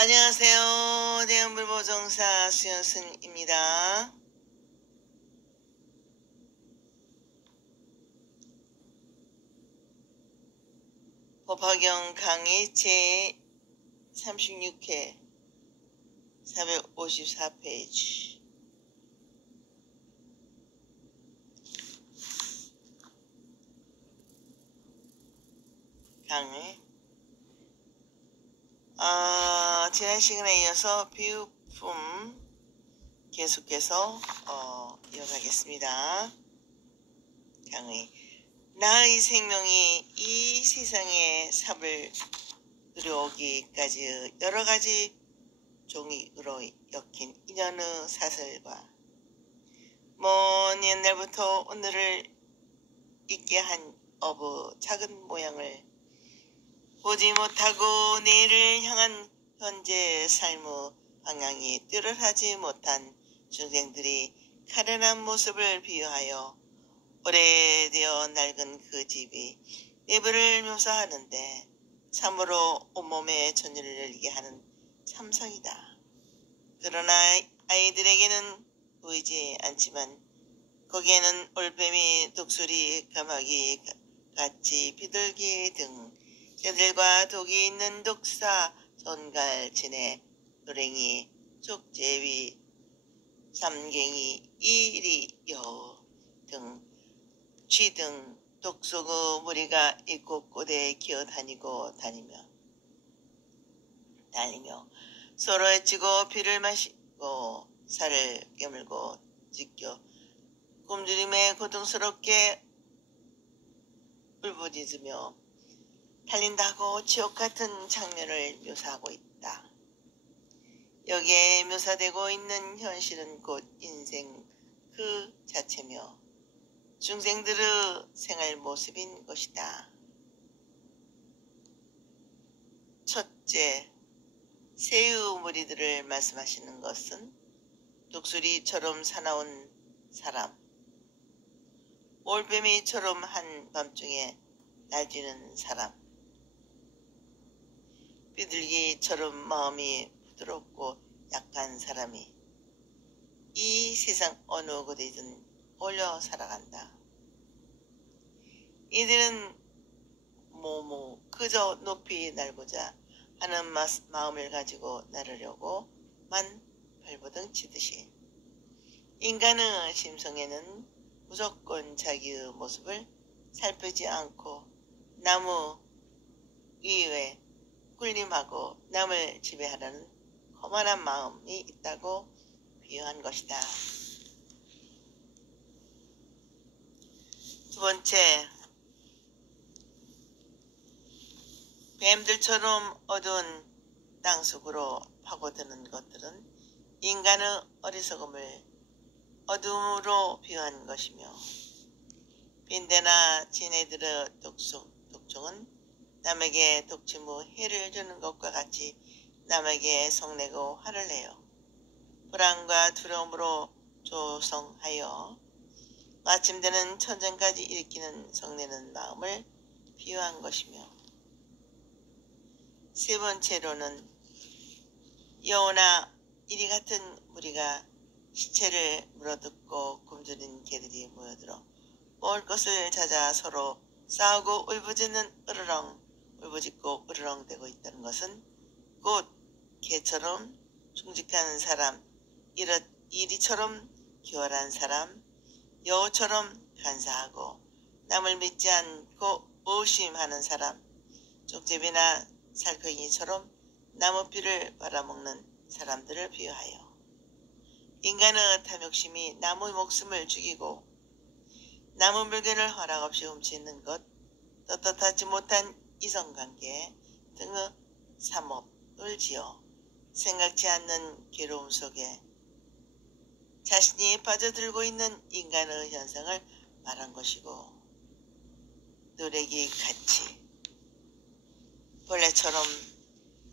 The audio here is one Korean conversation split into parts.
안녕하세요. 대한불보정사 수연승입니다. 법화경 강의 제36회 454페이지. 강의. 지난 시간에 이어서 비유품 계속해서 이어가겠습니다. 강의. 나의 생명이 이 세상에 삽을 들여오기까지 여러 가지 종이로 엮인 인연의 사슬과 먼 옛날부터 오늘을 있게 한 업의 작은 모양을 보지 못하고 내일을 향한 현재 삶의 방향이 뚜렷하지 못한 중생들이 가련한 모습을 비유하여 오래되어 낡은 그 집이 내부를 묘사하는데 참으로 온몸에 전율을 열리게 하는 참상이다. 그러나 아이들에게는 보이지 않지만 거기에는 올빼미, 독수리, 까마귀, 같이 비둘기 등 새들과 독이 있는 독사, 전갈, 진해, 노랭이, 족제비, 삼갱이, 이리, 여우 등 쥐 등 독속의 무리가 이 곳곳에 기어다니며 서로 애치고 피를 마시고 살을 깨물고 찢겨 굶주림에 고통스럽게 울부짖으며 달린다고 지옥 같은 장면을 묘사하고 있다. 여기에 묘사되고 있는 현실은 곧 인생 그 자체며 중생들의 생활 모습인 것이다. 첫째, 새의 무리들을 말씀하시는 것은 독수리처럼 사나운 사람, 올빼미처럼 한밤중에 날뛰는 사람, 비둘기처럼 마음이 부드럽고 약한 사람이 이 세상 어느 곳에든 올려 살아간다. 이들은 그저 높이 날고자 하는 마음을 가지고 나르려고만 발버둥 치듯이 인간의 심성에는 무조건 자기의 모습을 살피지 않고 나무 위에 군림하고 남을 지배하려는 거만한 마음이 있다고 비유한 것이다. 두 번째, 뱀들처럼 어두운 땅속으로 파고드는 것들은 인간의 어리석음을 어둠으로 비유한 것이며 빈대나 지네들의 독종은 남에게 독침후 해를 주는 것과 같이 남에게 성내고 화를 내요. 불안과 두려움으로 조성하여 마침되는 전쟁까지 일으키는 성내는 마음을 비유한 것이며 세 번째로는 여우나 이리 같은 무리가 시체를 물어뜯고 굶주린 개들이 모여들어 먹을 것을 찾아 서로 싸우고 울부짖고 으르렁대고 있다는 것은 곧 개처럼 충직한 사람, 이리처럼 기월한 사람, 여우처럼 간사하고 남을 믿지 않고 의심하는 사람, 족제비나 살쾡이처럼 나무피를 빨아먹는 사람들을 비유하여 인간의 탐욕심이 나무의 목숨을 죽이고 나무 물건을 허락 없이 훔치는 것, 떳떳하지 못한 이성관계 등의 삼업을 지어 생각지 않는 괴로움 속에 자신이 빠져들고 있는 인간의 현상을 말한 것이고 노래기 같이 벌레처럼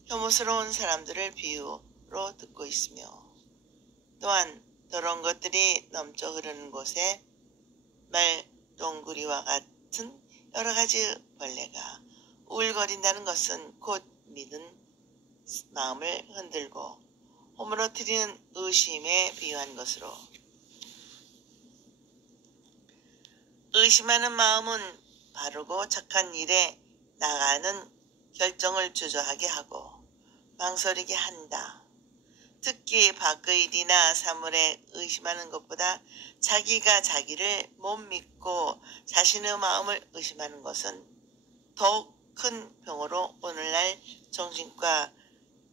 혐오스러운 사람들을 비유로 듣고 있으며 또한 더러운 것들이 넘쳐 흐르는 곳에 말똥구리와 같은 여러 가지 벌레가 우울거린다는 것은 곧 믿은 마음을 흔들고 허물어뜨리는 의심에 비유한 것으로, 의심하는 마음은 바르고 착한 일에 나가는 결정을 주저하게 하고 망설이게 한다. 특히 밖의 일이나 사물에 의심하는 것보다 자기가 자기를 못 믿고 자신의 마음을 의심하는 것은 더욱 큰 병으로, 오늘날 정신과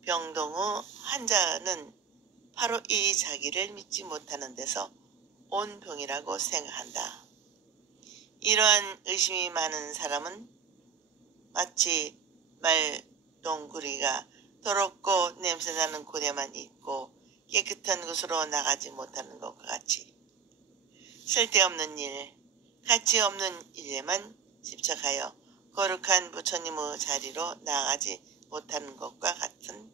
병동의 환자는 바로 이 자기를 믿지 못하는 데서 온 병이라고 생각한다. 이러한 의심이 많은 사람은 마치 말똥구리가 더럽고 냄새나는 고대만 있고 깨끗한 곳으로 나가지 못하는 것과 같이 쓸데없는 일, 가치 없는 일에만 집착하여 거룩한 부처님의 자리로 나아가지 못하는 것과 같은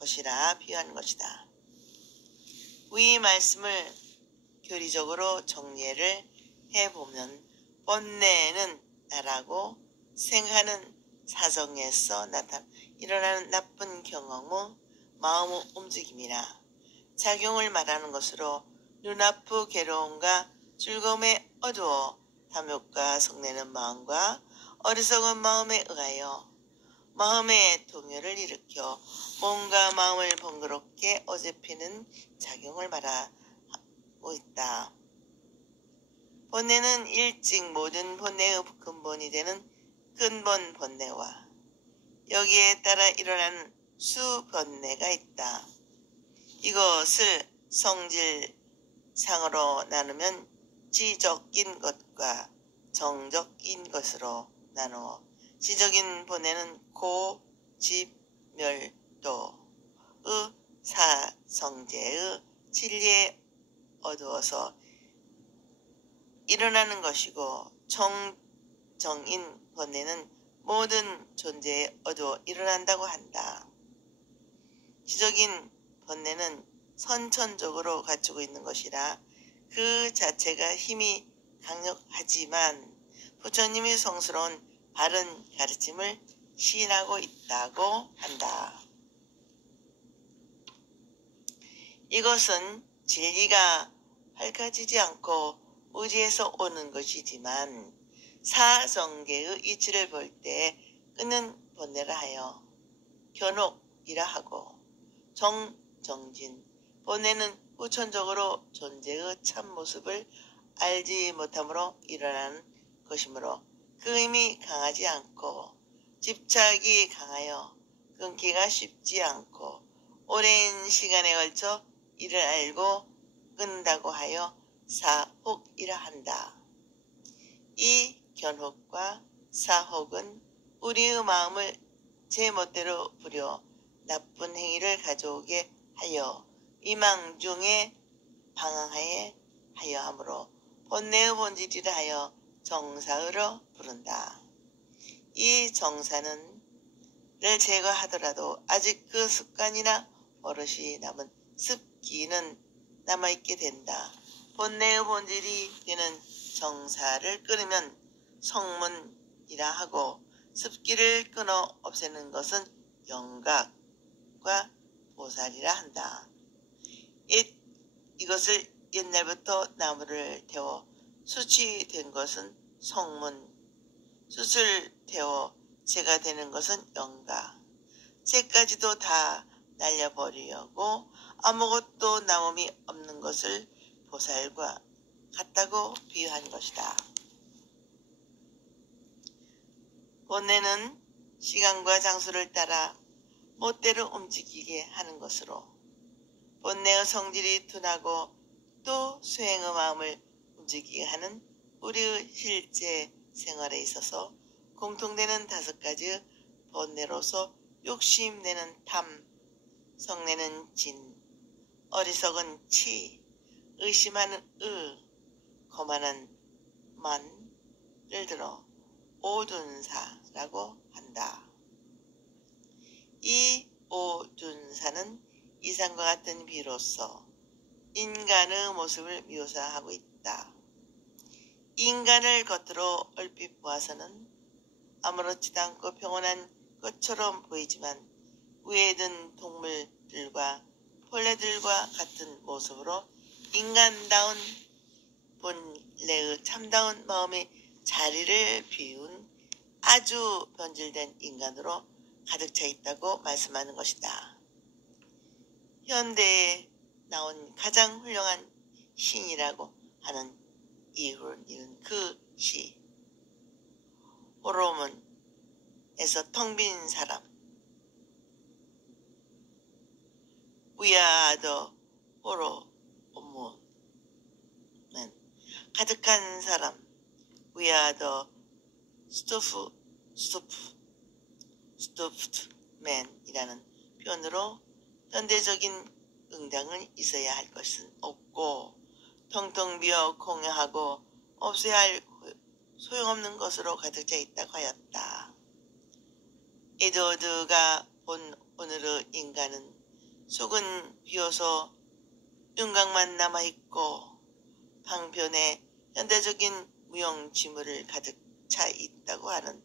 것이라 비유한 것이다. 위 말씀을 교리적으로 정리를 해보면, 번뇌는 나라고 생각하는 사정에서 일어나는 나쁜 경험의 마음의 움직임이나 작용을 말하는 것으로, 눈아프 괴로움과 즐거움에 어두워 탐욕과 성내는 마음과 어리석은 마음에 의하여 마음의 동요를 일으켜 몸과 마음을 번거롭게 어집히는 작용을 말하고 있다. 번뇌는 일찍 모든 번뇌의 근본이 되는 근본 번뇌와 여기에 따라 일어나는 수번뇌가 있다. 이것을 성질상으로 나누면 지적인 것과 정적인 것으로 나누어, 지적인 번뇌는 고, 집, 멸, 도의 사성제의 진리에 어두워서 일어나는 것이고, 정인 번뇌는 모든 존재에 어두워 일어난다고 한다. 지적인 번뇌는 선천적으로 갖추고 있는 것이라 그 자체가 힘이 강력하지만 부처님이 성스러운 바른 가르침을 시인하고 있다고 한다. 이것은 진리가 밝아지지 않고 의지에서 오는 것이지만 사성계의 이치를 볼 때 끄는 번뇌라 하여 견옥이라 하고, 정진 번뇌는 후천적으로 존재의 참모습을 알지 못함으로 일어나는 것이므로 그 힘이 강하지 않고 집착이 강하여 끊기가 쉽지 않고 오랜 시간에 걸쳐 이를 알고 끈다고 하여 사혹이라 한다. 이 견혹과 사혹은 우리의 마음을 제멋대로 부려 나쁜 행위를 가져오게 하여 위망 중에 방황하게 하여 하므로 번뇌의 본질이라 하여 정사의로 부른다. 이 정사는 를 제거하더라도 아직 그 습관이나 버릇이 남은 습기는 남아있게 된다. 번뇌의 본질이 되는 정사를 끊으면 성문이라 하고, 습기를 끊어 없애는 것은 영각과 보살이라 한다. 이것을 옛날부터 나무를 태워 숯이 된 것은 성문, 숯을 태워 재가 되는 것은 영각, 재까지도 다 날려버리려고 아무것도 남음이 없는 것을 보살과 같다고 비유한 것이다. 번뇌는 시간과 장소를 따라 멋대로 움직이게 하는 것으로, 번뇌의 성질이 둔하고 또 수행의 마음을 움직이게 하는 우리의 실제 생활에 있어서 공통되는 5가지의 번뇌로서 욕심내는 탐, 성내는 진, 어리석은 치, 의심하는 의, 거만한 만을 들어 오둔사라고 한다. 이 오둔사는 이상과 같은 비로소 인간의 모습을 묘사하고 있다. 인간을 겉으로 얼핏 보아서는 아무렇지도 않고 평온한 것처럼 보이지만 위에 든 동물들과 벌레들과 같은 모습으로 인간다운 본래의 참다운 마음의 자리를 비운 아주 변질된 인간으로 가득 차 있다고 말씀하는 것이다. 현대에 나온 가장 훌륭한 신이라고 하는 이유는 그 시 호르몬에서 텅 빈 사람 We are the 호르몬 가득한 사람 We are the stuffed man이라는 표현으로 현대적인 응당은 있어야 할 것은 없고 텅텅 비어 공허하고 없어야 할 소용없는 것으로 가득 차 있다고 하였다. 에드워드가 본 오늘의 인간은 속은 비어서 윤곽만 남아있고 방편에 현대적인 무용지물을 가득 차 있다고 하는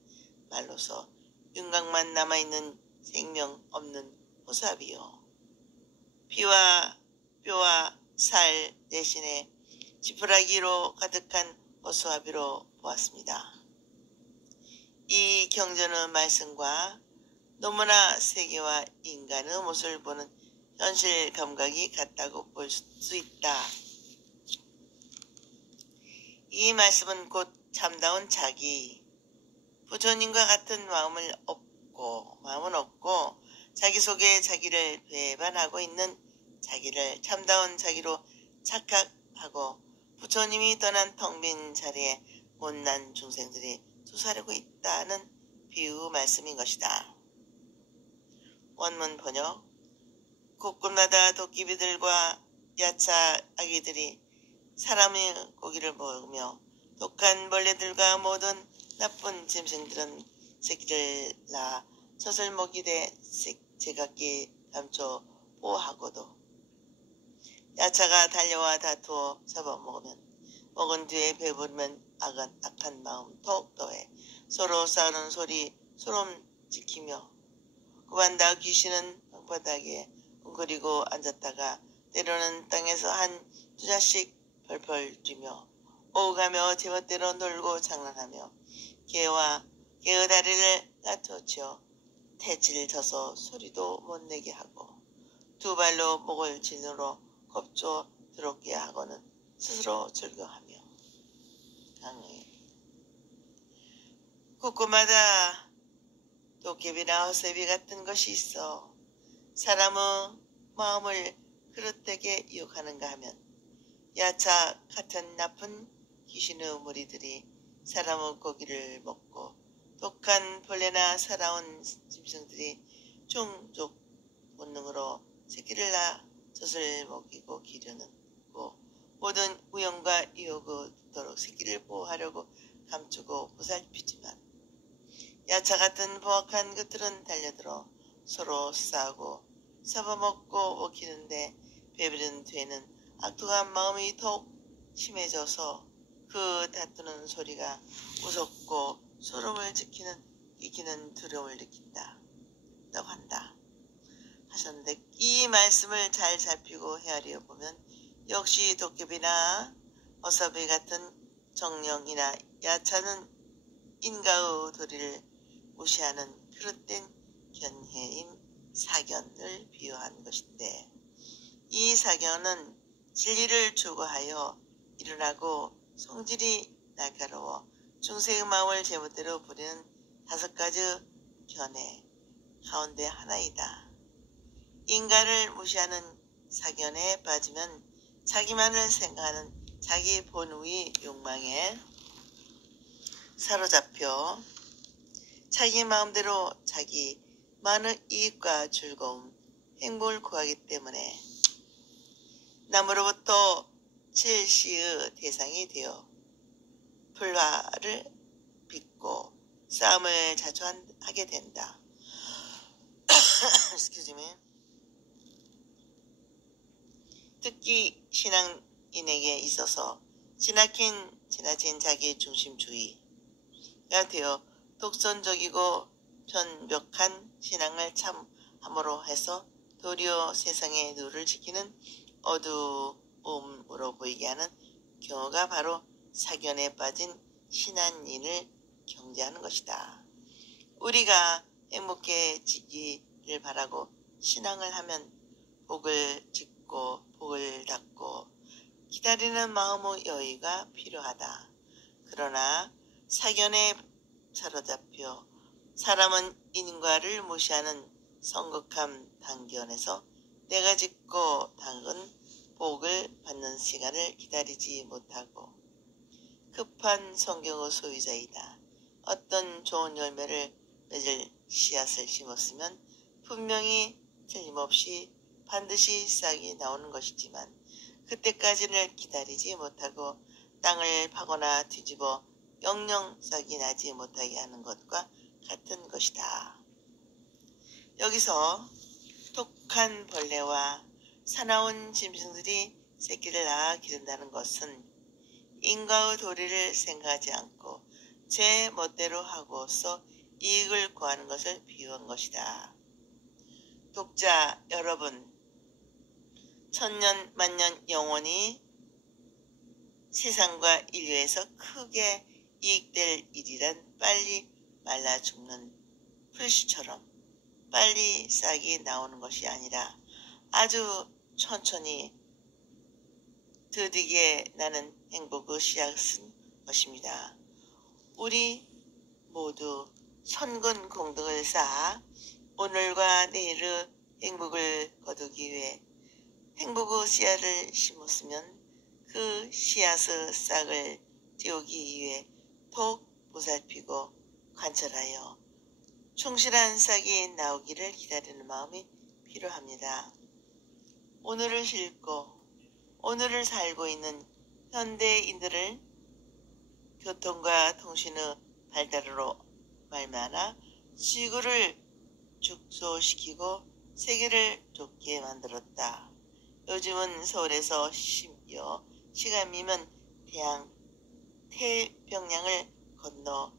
말로서 윤곽만 남아있는 생명 없는 호삽이요. 피와 뼈와 살 대신에 지푸라기로 가득한 호수아비로 보았습니다. 이 경전의 말씀과 너무나 세계와 인간의 모습을 보는 현실 감각이 같다고 볼 수 있다. 이 말씀은 곧 참다운 자기, 부처님과 같은 마음은 없고 자기 속에 자기를 배반하고 있는 자기를 참다운 자기로 착각하고 부처님이 떠난 텅 빈 자리에 못난 중생들이 투사하고 있다는 비유 말씀인 것이다. 원문 번역 곳곳마다 도깨비들과 야차 아기들이 사람의 고기를 먹으며 독한 벌레들과 모든 나쁜 짐승들은 새끼를 낳아 젖을 먹이되 제각기 감춰 보호하고도 야차가 달려와 다투어 잡아먹으면 먹은 뒤에 배부르면 악한 마음 더욱 더해 서로 싸우는 소리 소름 지키며 구반다 귀신은 방바닥에 웅크리고 앉았다가 때로는 땅에서 한 두 자씩 펄펄 뛰며 오가며 제멋대로 놀고 장난하며 개의 다리를 나토쳐 태질 져서 소리도 못 내게 하고 두 발로 목을 진으로 겁줘 들었게 하고는 스스로 즐거하며 강해. 곳곳마다 도깨비나 허세비 같은 것이 있어 사람의 마음을 그릇되게 유혹하는가 하면 야차 같은 나쁜 귀신의 무리들이 사람의 고기를 먹고 독한 벌레나 살아온 짐승들이 종족 본능으로 새끼를 낳아 젖을 먹이고 기르는고 모든 우연과 유혹을 듣도록 새끼를 보호하려고 감추고 보살피지만 야차 같은 포악한 것들은 달려들어 서로 싸우고 잡아먹고 먹히는데 배부른 뒤에는 악독한 마음이 더욱 심해져서 그 다투는 소리가 무섭고 소름을 끼치는 두려움을 느낀다고 한다 하셨는데 이 말씀을 잘 살피고 헤아려 보면 역시 도깨비나 어사비 같은 정령이나 야차는 인가의 도리를 무시하는 그릇된 견해인 사견을 비유한 것인데 이 사견은 진리를 추구하여 일어나고 성질이 날카로워 중생의 마음을 제멋대로 부리는 5가지 견해 가운데 하나이다. 인간을 무시하는 사견에 빠지면 자기만을 생각하는 자기 본의 욕망에 사로잡혀 자기 마음대로 자기 많은 이익과 즐거움, 행복을 구하기 때문에 남으로부터 질시의 대상이 되어 불화를 빚고 싸움을 자주 하게 된다. Excuse me. 특히 신앙인에게 있어서 지나친 자기 중심주의가 되어 독선적이고 편벽한 신앙을 참 함으로 해서 도리어 세상의 누를 지키는 어두움으로 보이게 하는 경우가 바로 사견에 빠진 신한인을 경계하는 것이다. 우리가 행복해지기를 바라고 신앙을 하면 복을 짓고 복을 닫고 기다리는 마음의 여유가 필요하다. 그러나 사견에 사로잡혀 사람은 인과를 무시하는 성급한 단견에서 내가 짓고 닦은 복을 받는 시간을 기다리지 못하고 급한 성경의 소유자이다. 어떤 좋은 열매를 맺을 씨앗을 심었으면 분명히 틀림없이 반드시 싹이 나오는 것이지만 그때까지를 기다리지 못하고 땅을 파거나 뒤집어 영영 싹이 나지 못하게 하는 것과 같은 것이다. 여기서 독한 벌레와 사나운 짐승들이 새끼를 낳아 기른다는 것은 인과의 도리를 생각하지 않고 제 멋대로 하고서 이익을 구하는 것을 비유한 것이다. 독자 여러분, 천년 만년 영원히 세상과 인류에서 크게 이익될 일이란 빨리 말라 죽는 풀씨처럼 빨리 싹이 나오는 것이 아니라 아주 천천히 더디게 나는 행복의 씨앗인 것입니다. 우리 모두 선근 공덕을 쌓아 오늘과 내일의 행복을 거두기 위해 행복의 씨앗을 심었으면 그 씨앗의 싹을 띄우기 위해 더욱 보살피고 관찰하여 충실한 싹이 나오기를 기다리는 마음이 필요합니다. 오늘을 읽고 오늘을 살고 있는 현대인들을 교통과 통신의 발달으로 말미암아 지구를 축소시키고 세계를 좁게 만들었다. 요즘은 서울에서 심지어 시간이면 태평양을 건너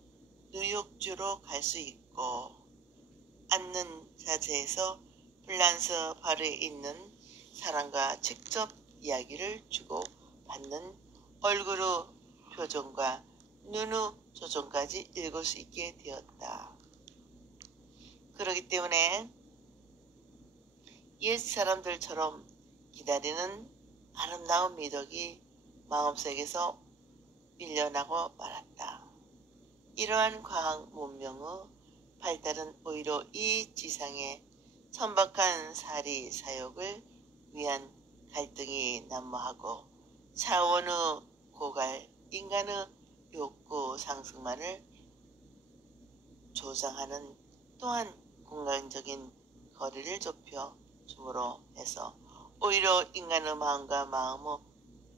뉴욕주로 갈 수 있고 앉는 자세에서 프랑스 파리에 있는 사람과 직접 이야기를 주고받는 얼굴의 표정과 눈의 조정까지 읽을 수 있게 되었다. 그렇기 때문에 옛 사람들처럼 기다리는 아름다운 미덕이 마음속에서 밀려나고 말았다. 이러한 과학 문명의 발달은 오히려 이 지상의 천박한 사리 사욕을 위한 갈등이 난무하고 차원의 고갈 인간의 욕구 상승만을 조장하는 또한 공간적인 거리를 좁혀 줌으로 해서 오히려 인간의 마음과 마음의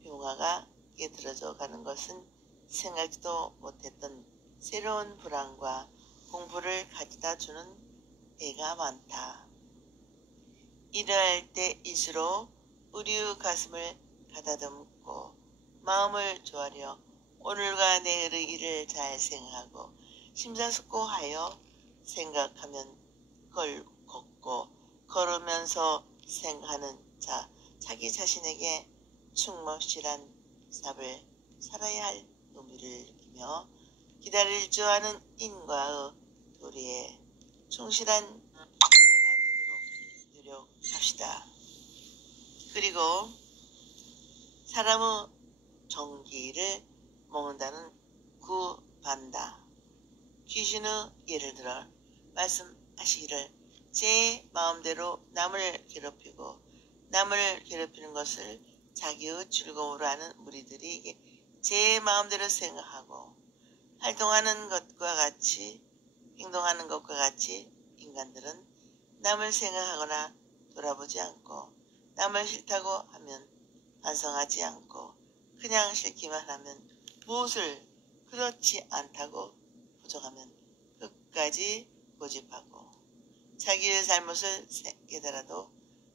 평화가 깨들어져 가는 것은 생각지도 못했던 새로운 불안과 공부를 가져다 주는 때가 많다. 이러할 때일수록 우리의 가슴을 가다듬고 마음을 조아려 오늘과 내일의 일을 잘 생각하고 심사숙고하여 생각하면 걷고 걸으면서 생각하는 자기 자신에게 충실한 삶을 살아야 할 의미를 느끼며 기다릴 줄 아는 인과의 도리에 충실한 자가 되도록 노력합시다. 그리고 사람의 정기를 먹는다는 구반다. 귀신의 예를 들어 말씀하시기를 제 마음대로 남을 괴롭히고 남을 괴롭히는 것을 자기의 즐거움으로 하는 무리들이 제 마음대로 생각하고 행동하는 것과 같이 인간들은 남을 생각하거나 돌아보지 않고 남을 싫다고 하면 반성하지 않고 그냥 싫기만 하면 무엇을 그렇지 않다고 부정하면 끝까지 고집하고 자기의 잘못을 깨달아도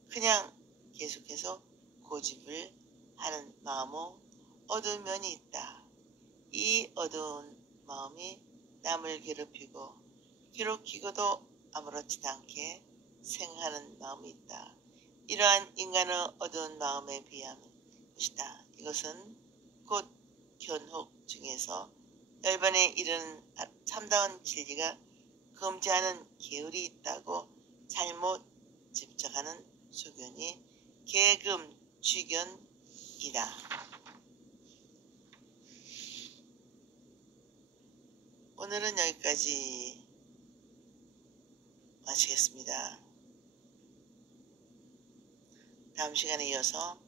그냥 계속해서 고집을 하는 마음의 어두운 면이 있다. 이 어두운 마음이 남을 괴롭히고도 아무렇지도 않게 생하는 마음이 있다. 이러한 인간의 어두운 마음에 비한 것이다. 이것은 곧 견혹 중에서 열반에 이르는 참다운 진리가 금지하는 계율이 있다고 잘못 집착하는 소견이 계금취견이다. 오늘은 여기까지 마치겠습니다. 다음 시간에 이어서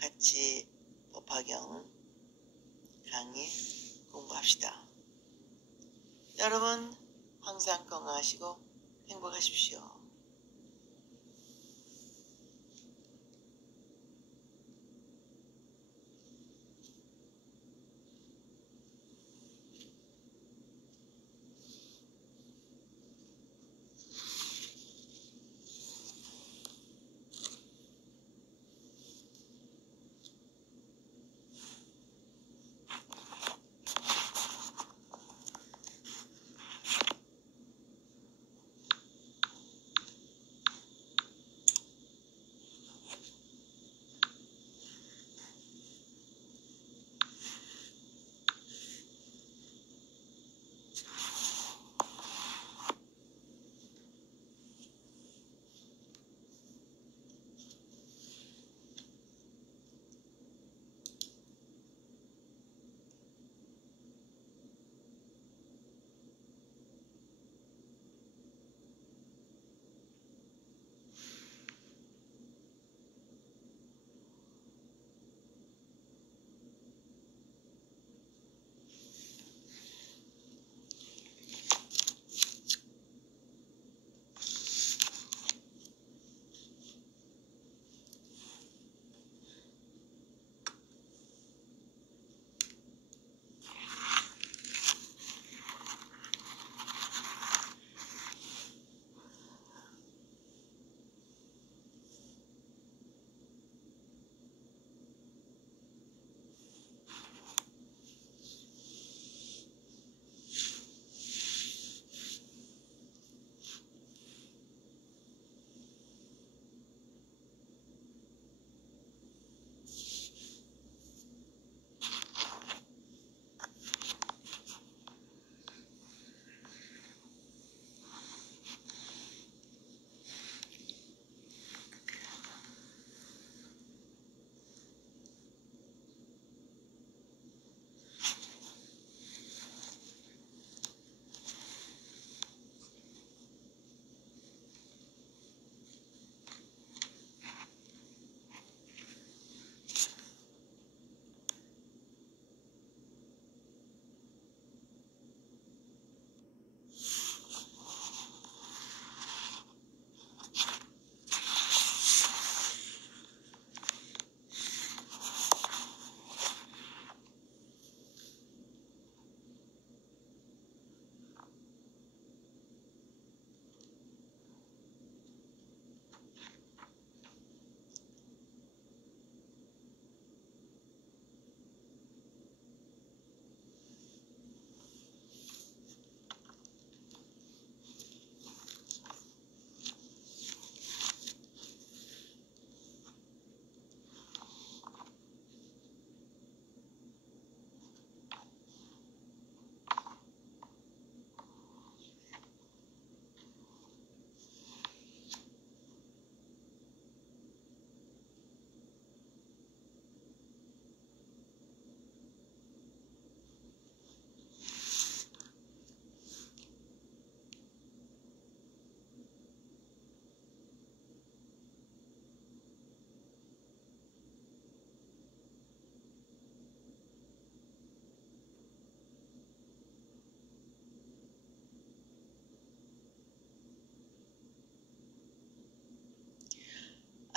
같이 법화경 강의 공부합시다. 여러분 항상 건강하시고 행복하십시오.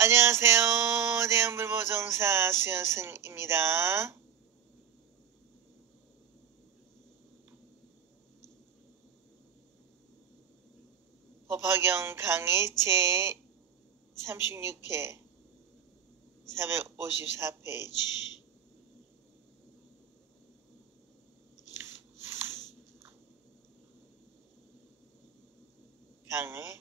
안녕하세요. 대한불보정사 수연승입니다. 법화경 강의 제36회 454페이지 강의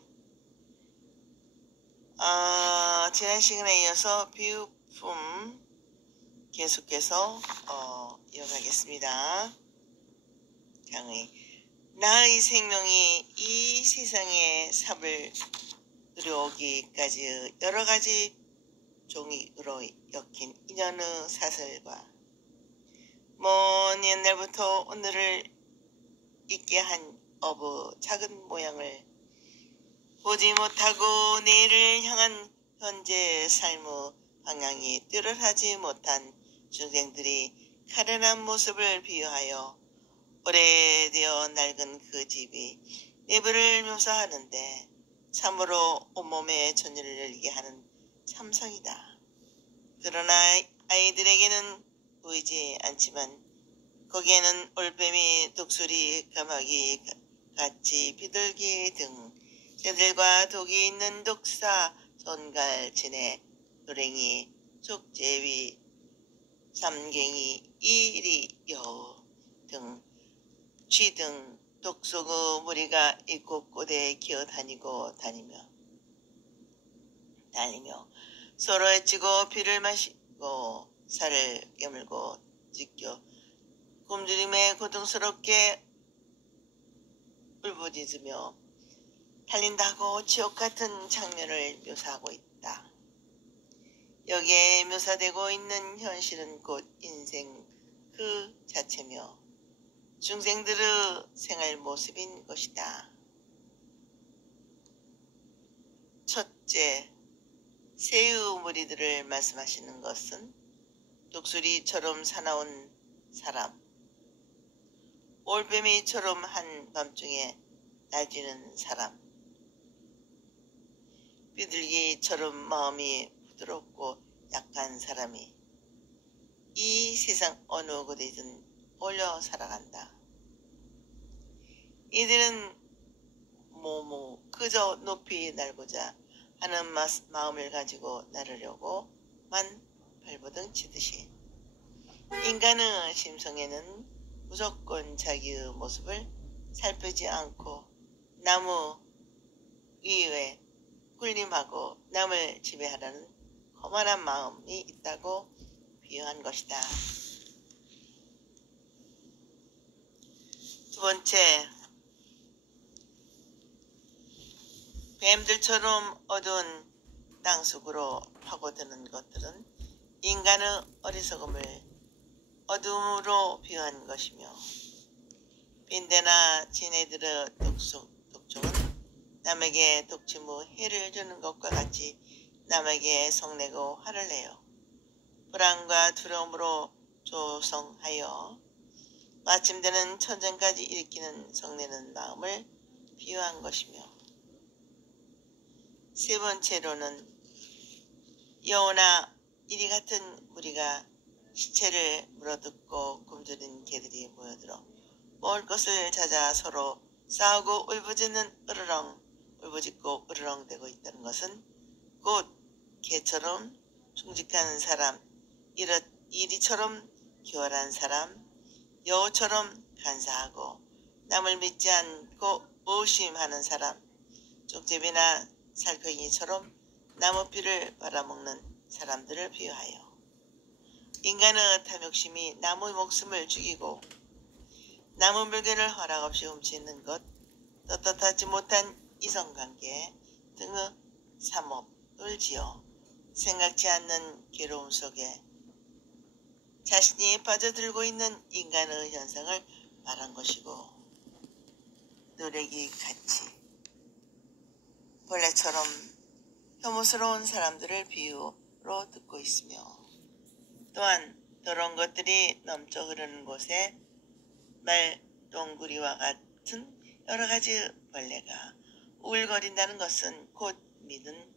지난 시간에 이어서 비유품 계속해서 이어가겠습니다. 강의 나의 생명이 이 세상의 삽을 들여오기까지 여러 가지 종이로 엮인 인연의 사슬과 먼 옛날부터 오늘을 있게 한 업의 작은 모양을 보지 못하고 내일을 향한 현재 삶의 방향이 뚜렷하지 못한 중생들이 가련한 모습을 비유하여 오래되어 낡은 그 집이 내부를 묘사하는데 참으로 온몸에 전율을 열리게 하는 참상이다. 그러나 아이들에게는 보이지 않지만 거기에는 올빼미, 독수리, 까마귀, 같이 비둘기 등 새들과 독이 있는 독사, 전갈, 진해, 노랭이, 족제비, 삼갱이, 이리, 여우 등 쥐 등 독속의 무리가 이 곳곳에 기어다니며 서로 해치고 피를 마시고 살을 깨물고 찢겨 굶주림에 고통스럽게 울부짖으며 달린다고 지옥 같은 장면을 묘사하고 있다. 여기에 묘사되고 있는 현실은 곧 인생 그 자체며 중생들의 생활 모습인 것이다. 첫째, 새의 무리들을 말씀하시는 것은 독수리처럼 사나운 사람, 올빼미처럼 한밤중에 날뛰는 사람, 비둘기처럼 마음이 부드럽고 약한 사람이 이 세상 어느 곳이든 올려 살아간다. 이들은 그저 높이 날고자 하는 마음을 가지고 나르려고만 발버둥 치듯이 인간의 심성에는 무조건 자기의 모습을 살피지 않고 나무 위에 군림하고 남을 지배하라는 거만한 마음이 있다고 비유한 것이다. 두 번째, 뱀들처럼 어두운 땅속으로 파고드는 것들은 인간의 어리석음을 어둠으로 비유한 것이며 빈대나 지네들의 독종은 남에게 독침후 해를 주는 것과 같이 남에게 성내고 화를 내요. 불안과 두려움으로 조성하여 마침되는 천전까지 일으키는 성내는 마음을 비유한 것이며 세 번째로는 여우나 이리 같은 무리가 시체를 물어뜯고 굶주린 개들이 모여들어 먹을 것을 찾아 서로 싸우고 울부짖고 으르렁대고 있다는 것은 곧 개처럼 충직한 사람, 이리처럼 기월한 사람, 여우처럼 간사하고 남을 믿지 않고 의심하는 사람, 족제비나 살쾡이처럼 나무 피를 빨아먹는 사람들을 비유하여 인간의 탐욕심이 나무의 목숨을 죽이고 나무 물건을 허락 없이 훔치는 것, 떳떳하지 못한 이성관계 등의 삼업을 지어 생각지 않는 괴로움 속에 자신이 빠져들고 있는 인간의 현상을 말한 것이고 노래기 같이 벌레처럼 혐오스러운 사람들을 비유로 듣고 있으며 또한 더러운 것들이 넘쳐 흐르는 곳에 말똥구리와 같은 여러 가지 벌레가 우글거린다는 것은 곧 믿은